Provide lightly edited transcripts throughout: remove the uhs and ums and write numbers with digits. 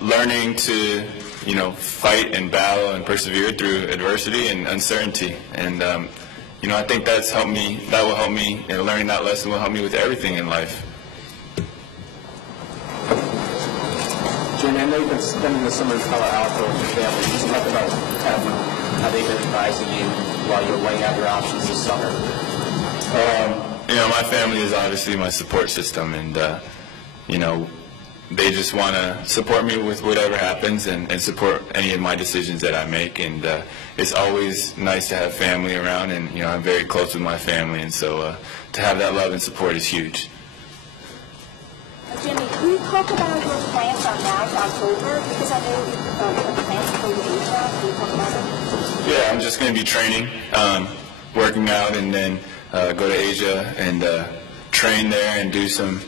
learning to, fight and battle and persevere through adversity and uncertainty. And, I think that's helped me, that will help me, learning that lesson will help me with everything in life. Jeremy, I know you've been spending the summer in Colorado with your family. Just talk about how they've been advising you while you're weighing out your options this summer. My family is obviously my support system, and, they just want to support me with whatever happens and support any of my decisions that I make. And it's always nice to have family around, and, I'm very close with my family, and so to have that love and support is huge. Jimmy, can you talk about your plans from now to October? Because I know you have plans to go to Asia. Can you talk about it? Yeah, I'm just going to be training, working out, and then go to Asia and train there and do some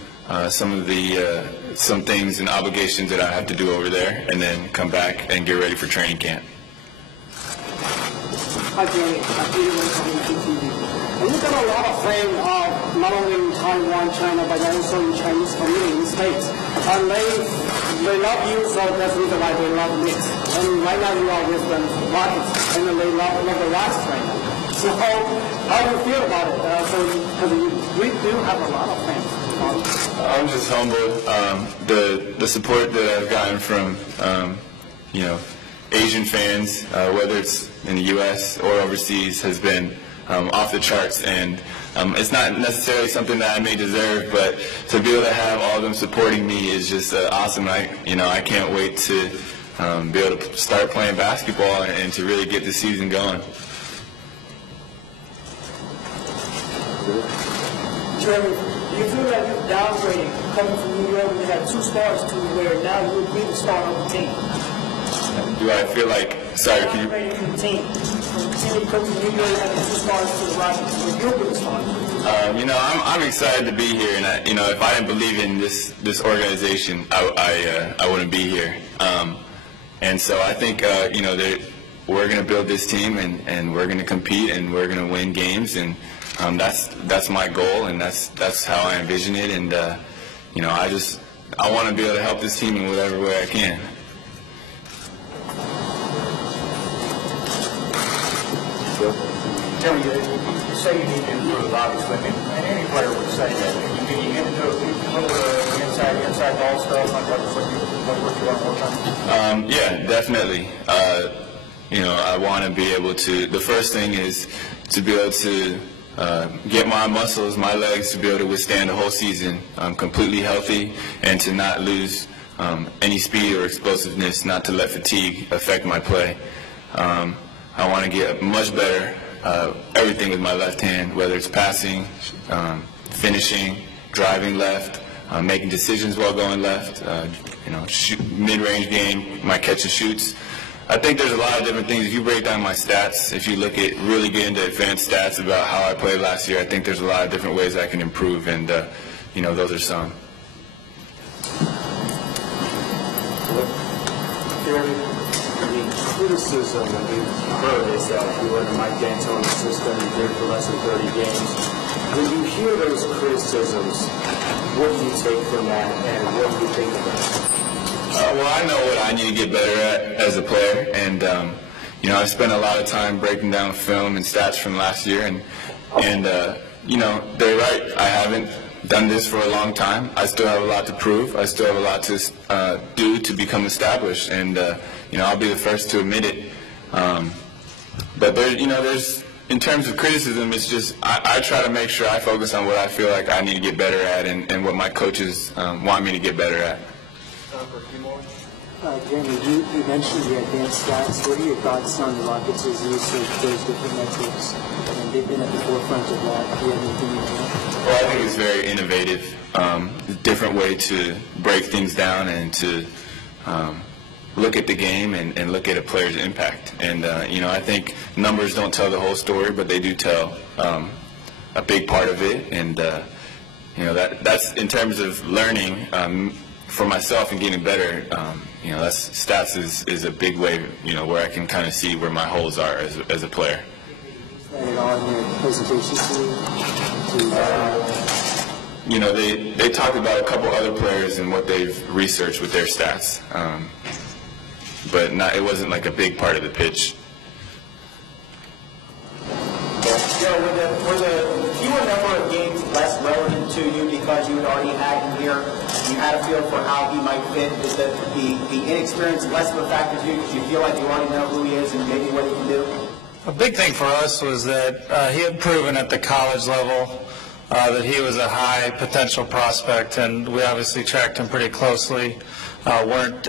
things and obligations that I have to do over there, and then come back and get ready for training camp. Hi, Jeremy. You've got a lot of fame, not only in Taiwan, China, but also in Chinese community in the States. And they love you, so that's the reason why they love Knicks. And right now you are with the Rockets, and they love the Rockets right now. So how do you feel about it? Because we do have a lot of fans. I'm just humbled. The support that I've gotten from, Asian fans, whether it's in the U.S. or overseas, has been off the charts. And it's not necessarily something that I may deserve, but to be able to have all of them supporting me is just awesome. I can't wait to be able to start playing basketball and to really get the season going. Jeremy, do you feel like you're downgrading coming from New York when you had 2 stars to where now you'll be the star of the team? Do I feel like, sorry, can you? Downgrading from the team. From the team coming from New York having 2 stars to the Rockets, where you'll be the star. I'm excited to be here, and if I didn't believe in this organization, I wouldn't be here. And so I think we're going to build this team, and we're going to compete, and we're going to win games, and that's my goal, and that's how I envision it. And I want to be able to help this team in whatever way I can. Jeremy, you say you need to improve, obviously, and any player would say that. Can you get into a little inside ball stuff, like what you want to work on? Yeah, definitely. I want to be able to, the first thing is to be able to get my muscles, my legs, to be able to withstand the whole season completely healthy, and to not lose any speed or explosiveness, not to let fatigue affect my play. I want to get much better everything with my left hand, whether it's passing, finishing, driving left, making decisions while going left, mid-range game, my catch and shoots. I think there's a lot of different things. If you break down my stats, if you really get into advanced stats about how I played last year, I think there's a lot of different ways I can improve, and those are some. Criticism that we've heard is that you were in the Mike D'Antoni system, you did for less than 30 games. When you hear those criticisms, what do you take from that, and what do you think of that? Well, I know what I need to get better at as a player, and I've spent a lot of time breaking down film and stats from last year, and they're right. I haven't done this for a long time. I still have a lot to prove. I still have a lot to do to become established, and I'll be the first to admit it. But there's in terms of criticism, it's just I try to make sure I focus on what I feel like I need to get better at, and what my coaches want me to get better at. Jeremy, you mentioned the advanced stats. What are your thoughts on the Rockets' use of those different metrics? And they've been at the forefront of that. Do you have anything you can? Well, I think it's very innovative, a different way to break things down and to look at the game and look at a player's impact. And, I think numbers don't tell the whole story, but they do tell a big part of it. And, that's in terms of learning for myself and getting better. Stats is a big way, where I can kind of see where my holes are as a player. At all in your presentation you know, they talked about a couple other players and what they've researched with their stats, but it wasn't like a big part of the pitch. Were the fewer number of games less relevant to you because you had already had him here? You had a feel for how he might fit. Is that the inexperience less of a factor to you because you feel like you already know who he is and maybe what he can do? A big thing for us was that he had proven at the college level that he was a high potential prospect, and we obviously tracked him pretty closely. Weren't